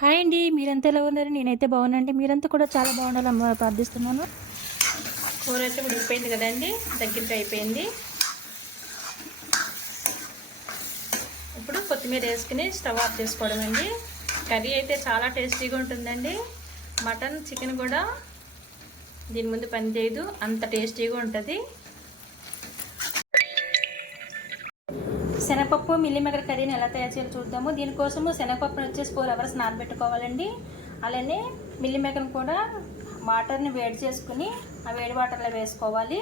Hi అండి మీరంతా ఎలా ఉన్నారు? నేనైతే బాగున్నాండి మీరంతా కూడా చాలా బాగుండాలని ప్రార్థిస్తున్నాను. కూర అయితే ఉడికిపోయింది కదండి దగ్గరికి అయిపోయింది. ఇప్పుడు కొత్తిమీర వేసుకుని స్టవ్ ఆఫ్ చేసుకోవడం అండి. కర్రీ అయితే చాలా టేస్టీగా ఉంటుందండి. మటన్ చికెన్ కూడా దీని ముందు పని చేయదు అంత టేస్టీగా ఉంటుంది. శనగపప్పు మిల్లిమెకర కర్రీని ఎలా తయారు చేయాలో చూద్దాము. దీనికోసము శనగపప్పును వచ్చేసి ఫోర్ అవర్స్ నానబెట్టుకోవాలండి. అలానే మిల్లిమెకర్ని కూడా వాటర్ని వేడి చేసుకుని ఆ వేడి వాటర్లో వేసుకోవాలి.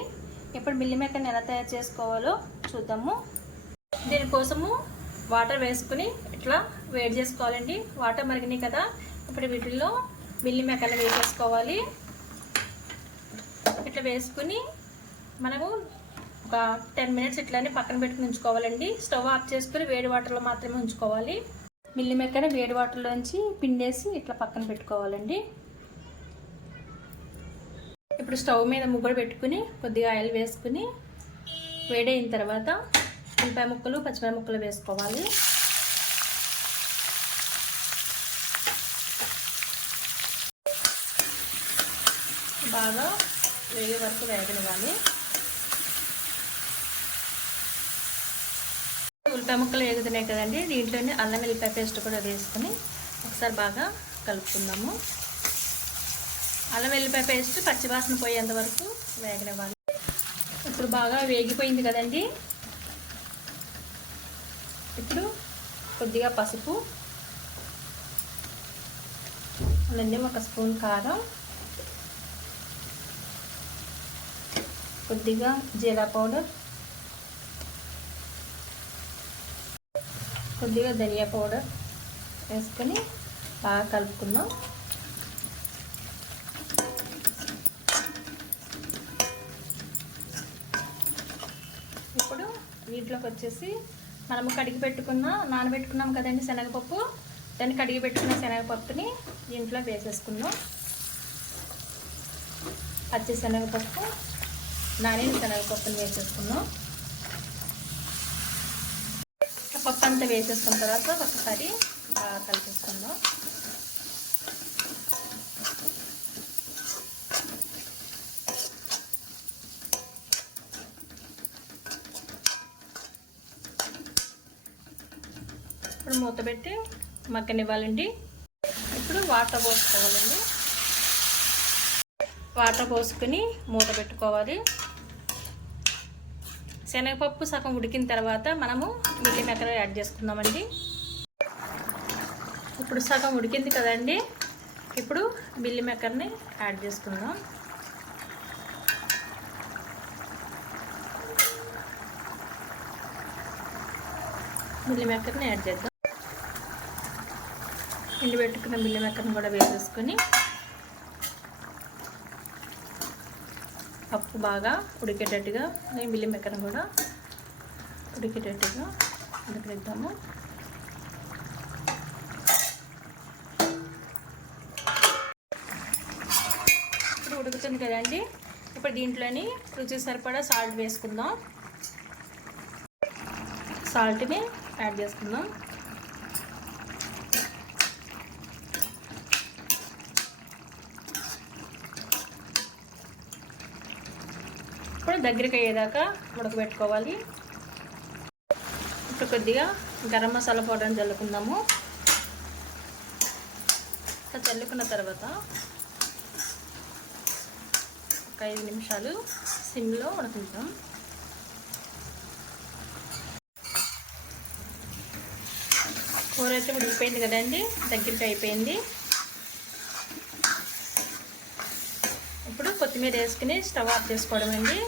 ఇప్పుడు మిల్లిమేకర్ని ఎలా తయారు చేసుకోవాలో చూద్దాము. దీనికోసము వాటర్ వేసుకుని ఇట్లా వేడి చేసుకోవాలండి. వాటర్ మరిగినాయి కదా ఇప్పుడు వీటిల్లో మిల్లి వేసేసుకోవాలి ఇట్లా వేసుకుని మనము ఒక టెన్ మినిట్స్ ఇట్లానే పక్కన పెట్టుకుని ఉంచుకోవాలండి. స్టవ్ ఆఫ్ చేసుకుని వేడి వాటర్లో మాత్రమే ఉంచుకోవాలి. మిల్లిమెక్కన వేడి వాటర్లోంచి పిండేసి ఇట్లా పక్కన పెట్టుకోవాలండి. ఇప్పుడు స్టవ్ మీద ముగ్గురు పెట్టుకుని కొద్దిగా ఆయిల్ వేసుకుని వేడైన తర్వాత ఉల్లిపాయ ముక్కలు పచ్చిమిరపకాయ ముక్కలు వేసుకోవాలి. బాగా వేగే వరకు వేగనివ్వాలి. ఉల్లిపాయ ముక్కలు వేగుతున్నాయి కదండి. దీంట్లోనే అల్లం వెల్లిపాయ పేస్ట్ కూడా వేసుకొని ఒకసారి బాగా కలుపుకుందాము. అల్లం వెల్లిపాయ పేస్ట్ పచ్చివాసన పోయేంత వరకు వేగనివ్వాలి. ఇప్పుడు బాగా వేగిపోయింది కదండి. ఇప్పుడు కొద్దిగా పసుపు అలానే ఒక స్పూన్ కారం కొద్దిగా జీరా పౌడర్ కొద్దిగా ధనియా పౌడర్ వేసుకొని బాగా కలుపుకుందాం. ఇప్పుడు వీటిలోకి వచ్చేసి మనము కడిగి పెట్టుకున్న నానబెట్టుకున్నాం కదండి శనగపప్పు. దాన్ని కడిగి పెట్టుకున్న శనగపప్పుని దీంట్లో వేసేసుకుందాం. పచ్చి శనగపప్పు నానిన శనగపప్పుని వేసేసుకుందాం పప్పు అంత వేసేసుకున్న తర్వాత ఒకసారి బాగా కలిపేసుకుందాం. ఇప్పుడు మూత పెట్టి మగ్గనివ్వాలండి. ఇప్పుడు వాటర్ పోసుకోవాలండి. వాటర్ పోసుకుని మూత పెట్టుకోవాలి. శనగపప్పు సగం ఉడికిన తర్వాత మనము మిల్లి మెక్కలు యాడ్ చేసుకుందామండి. ఇప్పుడు సగం ఉడికింది కదండి ఇప్పుడు బిల్లి మెక్కర్ని యాడ్ చేసుకుందాం. మిల్లి మెక్కర్ని యాడ్ చేద్దాం. పిండి పెట్టుకున్న బిల్లి మెక్కర్ని కూడా వేసేసుకొని పప్పు బాగా ఉడికేటట్టుగా బిల్లి మెక్కను కూడా ఉడికేటట్టుగా ఉడికిద్దాము. ఇప్పుడు ఉడుకుతుంది కదండి. ఇప్పుడు దీంట్లోని రుచి సరిపడా సాల్ట్ వేసుకుందాం. సాల్ట్ని యాడ్ చేసుకుందాం. దగ్గరికి అయ్యేదాకా ఉడకబెట్టుకోవాలి. ఇప్పుడు కొద్దిగా గరం మసాలా పౌడర్ని చల్లుకుందాము. చల్లుకున్న తర్వాత ఒక ఐదు నిమిషాలు సిమ్లో ఉడకుంటాం కూర అయితే ఉడికిపోయింది కదండి దగ్గరికి అయిపోయింది. ఇప్పుడు కొత్తిమీర వేసుకుని స్టవ్ ఆఫ్ చేసుకోవడం అండి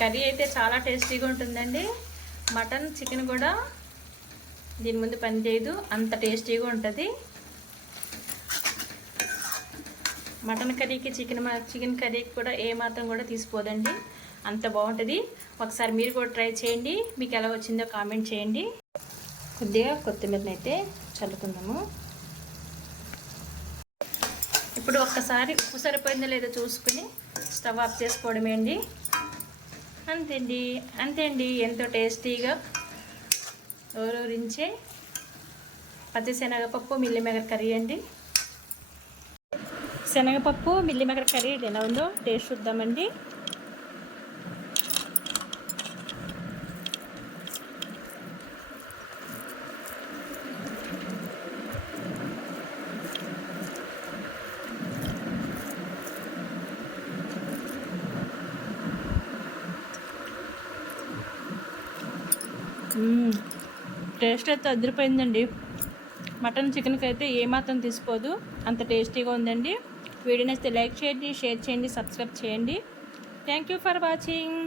కర్రీ అయితే చాలా టేస్టీగా ఉంటుందండి. మటన్ చికెన్ కూడా దీని ముందు పని చేయదు అంత టేస్టీగా ఉంటుంది. మటన్ కర్రీకి చికెన్ చికెన్ కర్రీకి కూడా ఏ మాత్రం కూడా తీసిపోదండి. అంత బాగుంటుంది. ఒకసారి మీరు కూడా ట్రై చేయండి. మీకు ఎలా వచ్చిందో కామెంట్ చేయండి. కొద్దిగా కొత్తిమీరని అయితే చల్లుకుందాము. ఇప్పుడు ఒక్కసారి ఉప్పు సరిపోయిందో లేదో చూసుకుని స్టవ్ ఆఫ్ చేసుకోవడమే అండి అంతేండి అంతే అండి ఎంతో టేస్టీగా ఊరూరించే పచ్చి శనగపప్పు మిల్లిమేకర్ కర్రీ అండి. శనగపప్పు మిల్లిమేకర్ కర్రీ ఎలా ఉందో టేస్ట్ చూద్దామండి. టేస్ట్ అయితే అదిరిపోయిందండి. మటన్ చికెన్కి అయితే ఏమాత్రం తీసుకోదు. అంత టేస్టీగా ఉందండి. వీడియో అయితే లైక్ చేయండి షేర్ చేయండి సబ్స్క్రైబ్ చేయండి. Thank you for watching